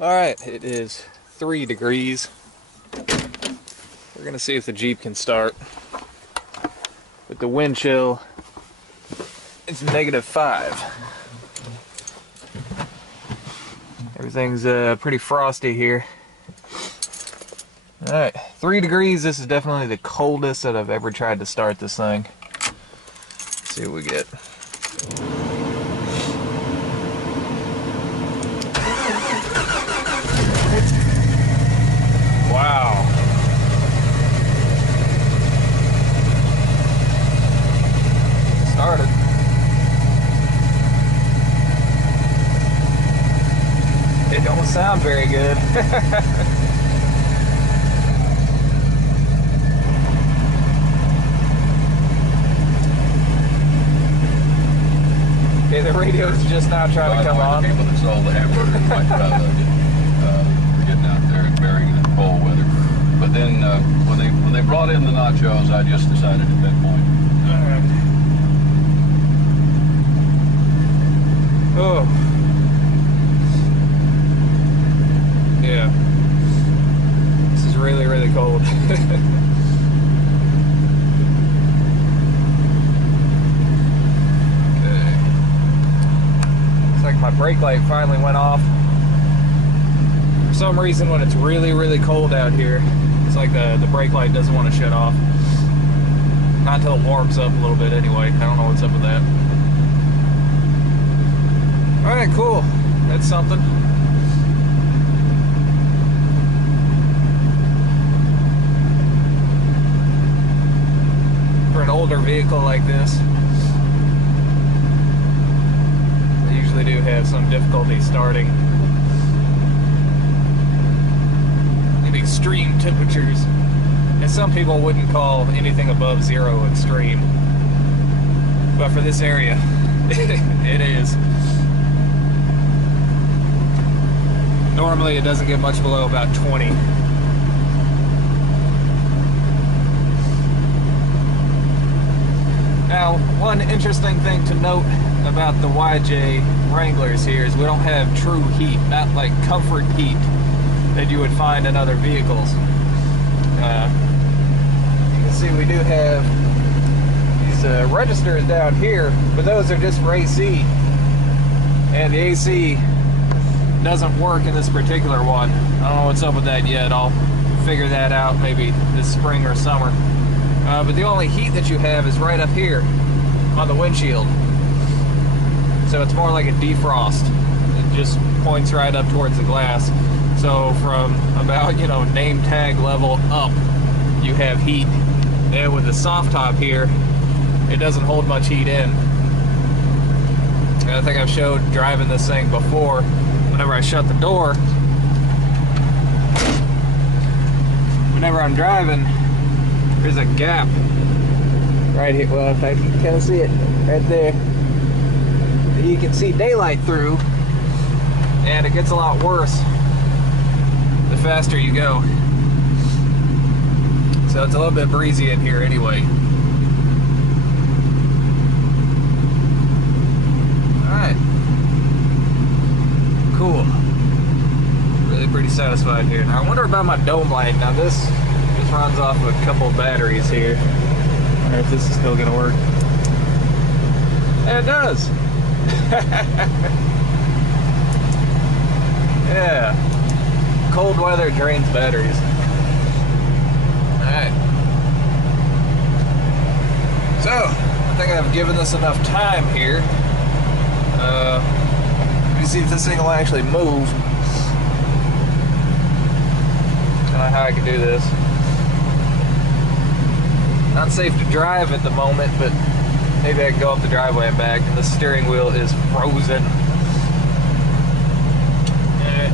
Alright, it is 3 degrees. We're gonna see if the Jeep can start. With the wind chill, it's -5. Everything's pretty frosty here. Alright, 3 degrees. This is definitely the coldest that I've ever tried to start this thing. Let's see what we get. Wow. Started. It don't sound very good. Okay, the radio's just now trying to come on. People that sold the hamburger might try to getting out there and bearing it in cold weather. But then when they brought in the nachos, I just decided at that point. Alright. Oh. Yeah. This is really, really cold. My brake light finally went off. For some reason, when it's really, really cold out here, it's like the brake light doesn't want to shut off. Not until it warms up a little bit anyway. I don't know what's up with that. Alright, cool. That's something. For an older vehicle like this, they do have some difficulty starting in extreme temperatures, and some people wouldn't call anything above 0 extreme, but for this area it is. Normally it doesn't get much below about 20. Now, one interesting thing to note about the YJ Wranglers here is we don't have true heat, not like comfort heat that you would find in other vehicles. You can see we do have these registers down here, but those are just for AC, and the AC doesn't work in this particular one. I don't know what's up with that yet. I'll figure that out maybe this spring or summer. But the only heat that you have is right up here on the windshield. So it's more like a defrost. It just points right up towards the glass. So from about, name tag level up, you have heat. And with the soft top here, it doesn't hold much heat in. And I think I've showed driving this thing before. Whenever I shut the door, whenever I'm driving, there's a gap right here. Well, if I can kind of see it right there. You can see daylight through, and it gets a lot worse the faster you go. So it's a little bit breezy in here anyway. Alright. Cool. Really pretty satisfied here. Now I wonder about my dome light. Now this runs off of a couple of batteries here. I wonder if this is still gonna work. And it does. Yeah. Cold weather drains batteries. Alright. So, I think I've given this enough time here. Let me see if this thing will actually move. I don't know how I can do this. Not safe to drive at the moment, but maybe I can go up the driveway and back. And the steering wheel is frozen. Alright.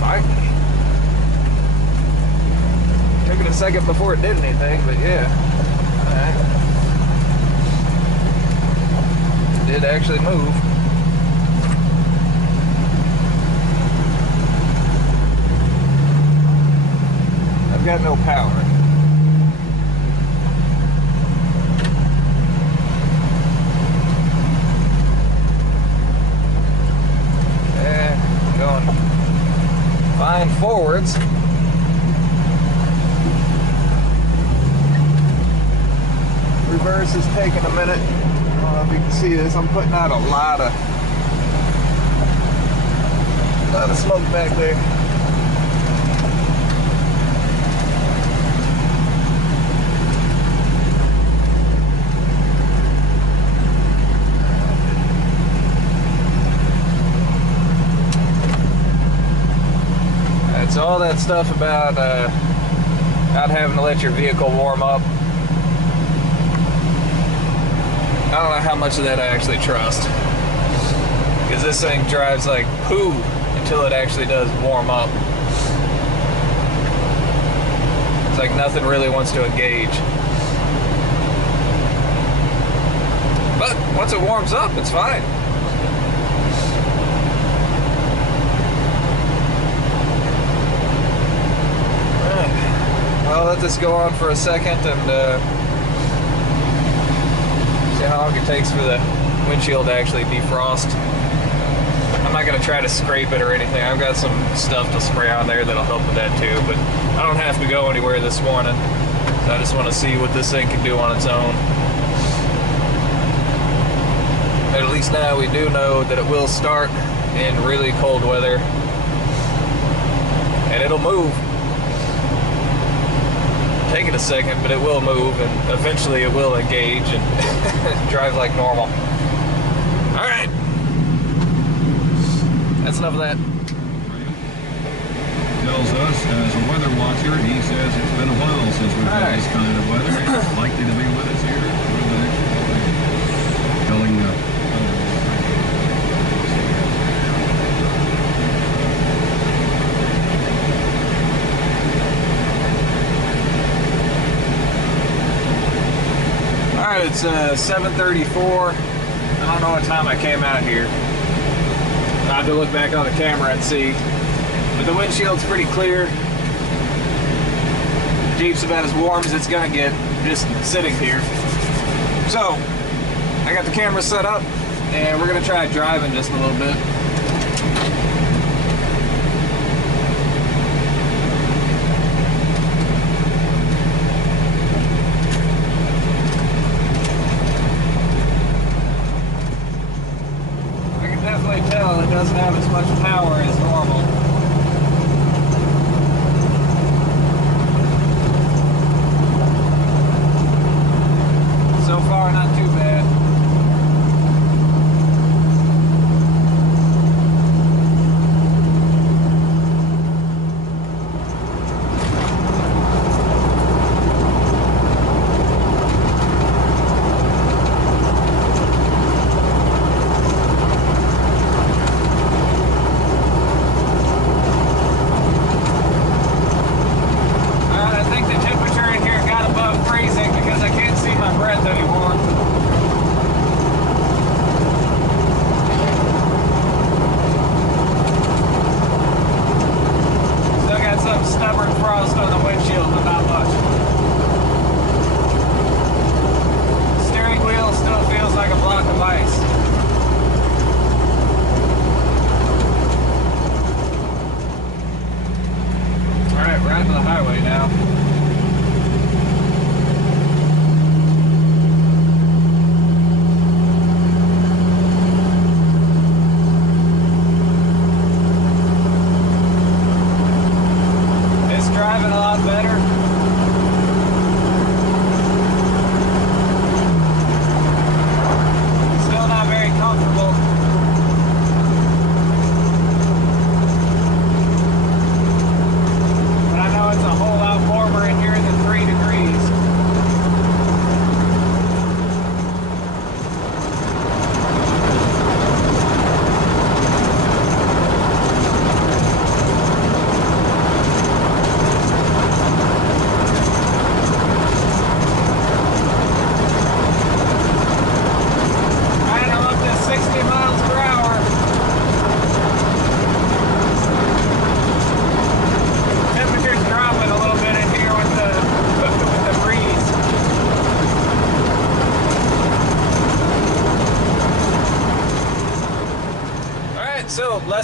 Finally. Took it a second before it did anything, but yeah. Alright. It did actually move. got no power. And going fine forwards. Reverse is taking a minute. I don't know if you can see this. I'm putting out a lot of smoke back there. It's all that stuff about not having to let your vehicle warm up. I don't know how much of that I actually trust, because this thing drives like poo until it actually does warm up. It's like nothing really wants to engage. But once it warms up, it's fine. I'll let this go on for a second and see how long it takes for the windshield to actually defrost. I'm not going to try to scrape it or anything. I've got some stuff to spray on there that'll help with that too, but I don't have to go anywhere this morning. So I just want to see what this thing can do on its own. At least now we do know that it will start in really cold weather, and it'll move. Take it a second, but it will move, and eventually it will engage and drive like normal. All right, that's enough of that. Tells us, as a weather watcher, he says it's been a while since we've had this kind of weather. It's likely to be with us here for the next couple of days. Telling Alright, it's 7:34. I don't know what time I came out here. I have to look back on the camera and see. But the windshield's pretty clear. The Jeep's about as warm as it's gonna get just sitting here. So, I got the camera set up, and we're gonna try driving just a little bit. Tell it doesn't have as much power as normal. So far, not too bad.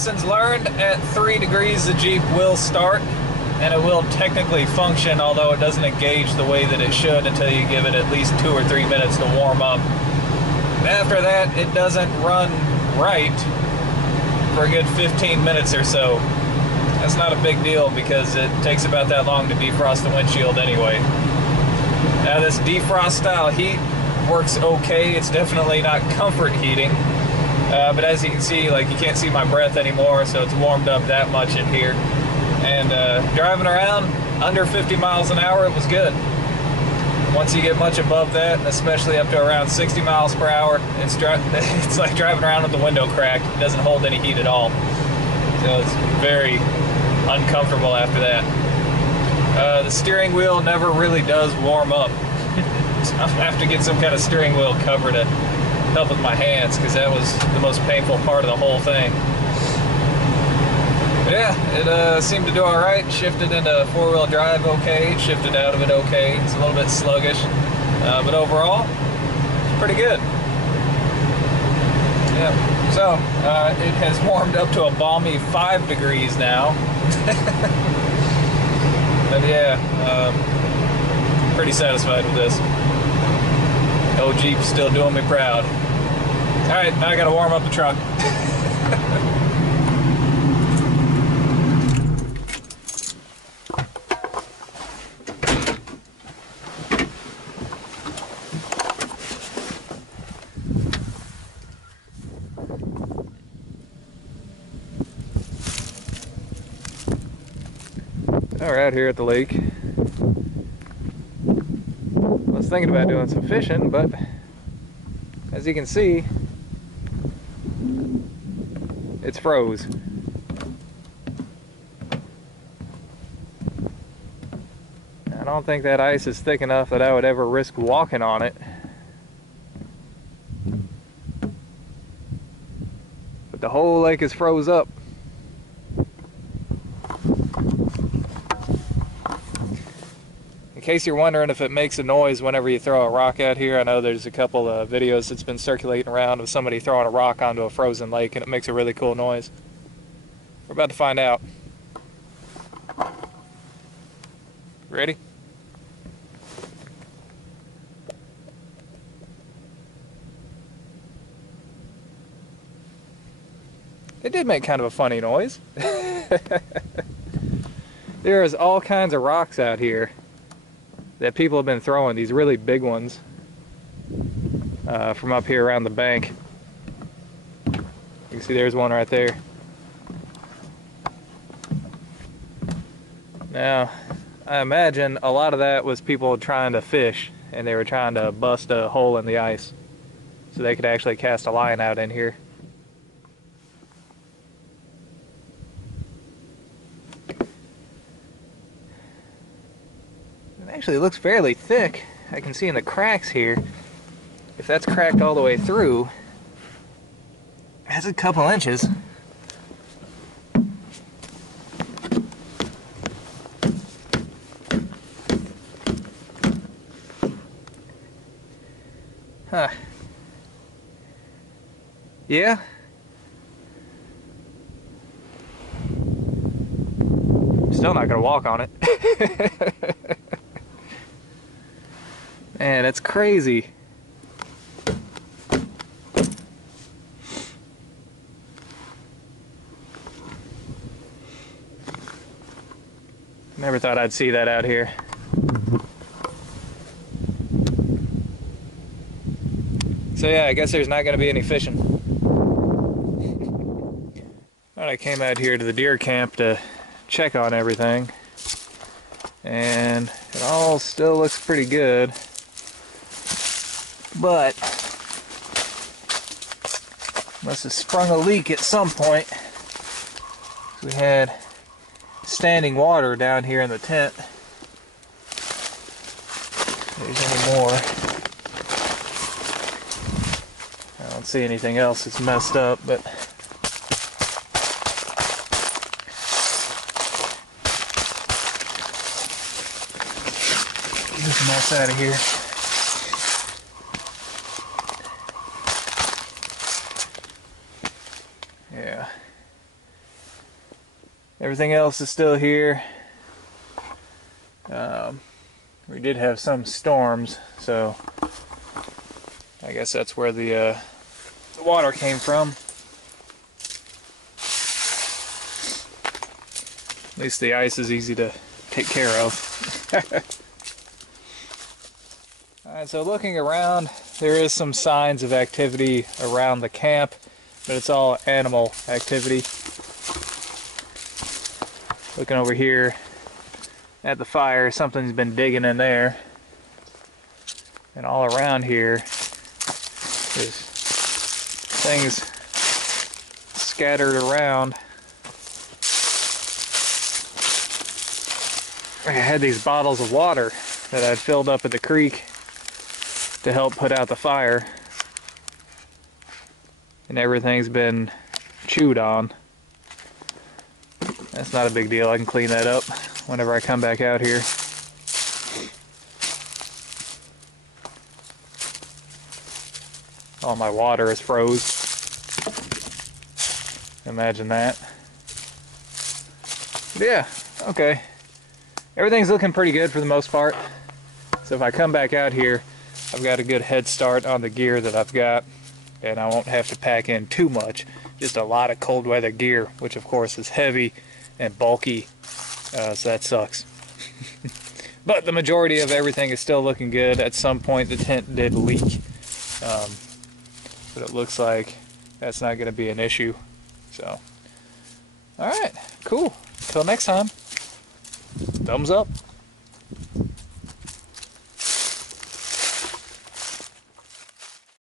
lessons learned. At 3 degrees, the Jeep will start, and it will technically function, although it doesn't engage the way that it should until you give it at least 2 or 3 minutes to warm up. After that, it doesn't run right for a good 15 minutes or so. That's not a big deal because it takes about that long to defrost the windshield anyway. Now, this defrost style heat works okay. It's definitely not comfort heating. But as you can see, like, you can't see my breath anymore, so it's warmed up that much in here. And driving around under 50 miles an hour, it was good. Once you get much above that, and especially up to around 60 miles per hour, it's like driving around with the window cracked. It doesn't hold any heat at all. So it's very uncomfortable after that. The steering wheel never really does warm up. So I have to get some kind of steering wheel cover to help with my hands, because that was the most painful part of the whole thing. But yeah, it seemed to do alright. Shifted into four-wheel drive okay, shifted out of it okay. It's a little bit sluggish, but overall, it's pretty good. Yeah. So, it has warmed up to a balmy 5 degrees now. But yeah, pretty satisfied with this. Old Jeep's still doing me proud. Alright, now I gotta warm up the truck. We're out here at the lake. I was thinking about doing some fishing, but as you can see, it's froze. I don't think that ice is thick enough that I would ever risk walking on it. But the whole lake is froze up. In case you're wondering if it makes a noise whenever you throw a rock out here, I know there's a couple of videos that's been circulating around of somebody throwing a rock onto a frozen lake, and it makes a really cool noise. We're about to find out. Ready? It did make kind of a funny noise. There is all kinds of rocks out here that people have been throwing, these really big ones, from up here around the bank. You can see there's one right there. Now, I imagine a lot of that was people trying to fish, and they were trying to bust a hole in the ice so they could actually cast a line out in here. Actually, it looks fairly thick. I can see in the cracks here, if that's cracked all the way through, that's a couple inches. Huh. Yeah. Still not gonna walk on it. Man, that's crazy. Never thought I'd see that out here. So yeah, I guess there's not going to be any fishing. I came out here to the deer camp to check on everything, and it all still looks pretty good. But must have sprung a leak at some point. We had standing water down here in the tent. If there's any more. I don't see anything else that's messed up, but get this mess out of here. Yeah. Everything else is still here. We did have some storms, so I guess that's where the water came from. At least the ice is easy to take care of. Alright, so looking around, there is some signs of activity around the camp, but it's all animal activity. Looking over here at the fire, something's been digging in there. And all around here is things scattered around. I had these bottles of water that I'd filled up at the creek to help put out the fire. And everything's been chewed on. That's not a big deal. I can clean that up whenever I come back out here. All my water is froze. Imagine that. But yeah, okay. Everything's looking pretty good for the most part. So if I come back out here, I've got a good head start on the gear that I've got, and I won't have to pack in too much. Just a lot of cold weather gear, which of course is heavy and bulky, so that sucks. But the majority of everything is still looking good. At some point the tent did leak, but it looks like that's not going to be an issue. So, alright, cool. Until next time, thumbs up.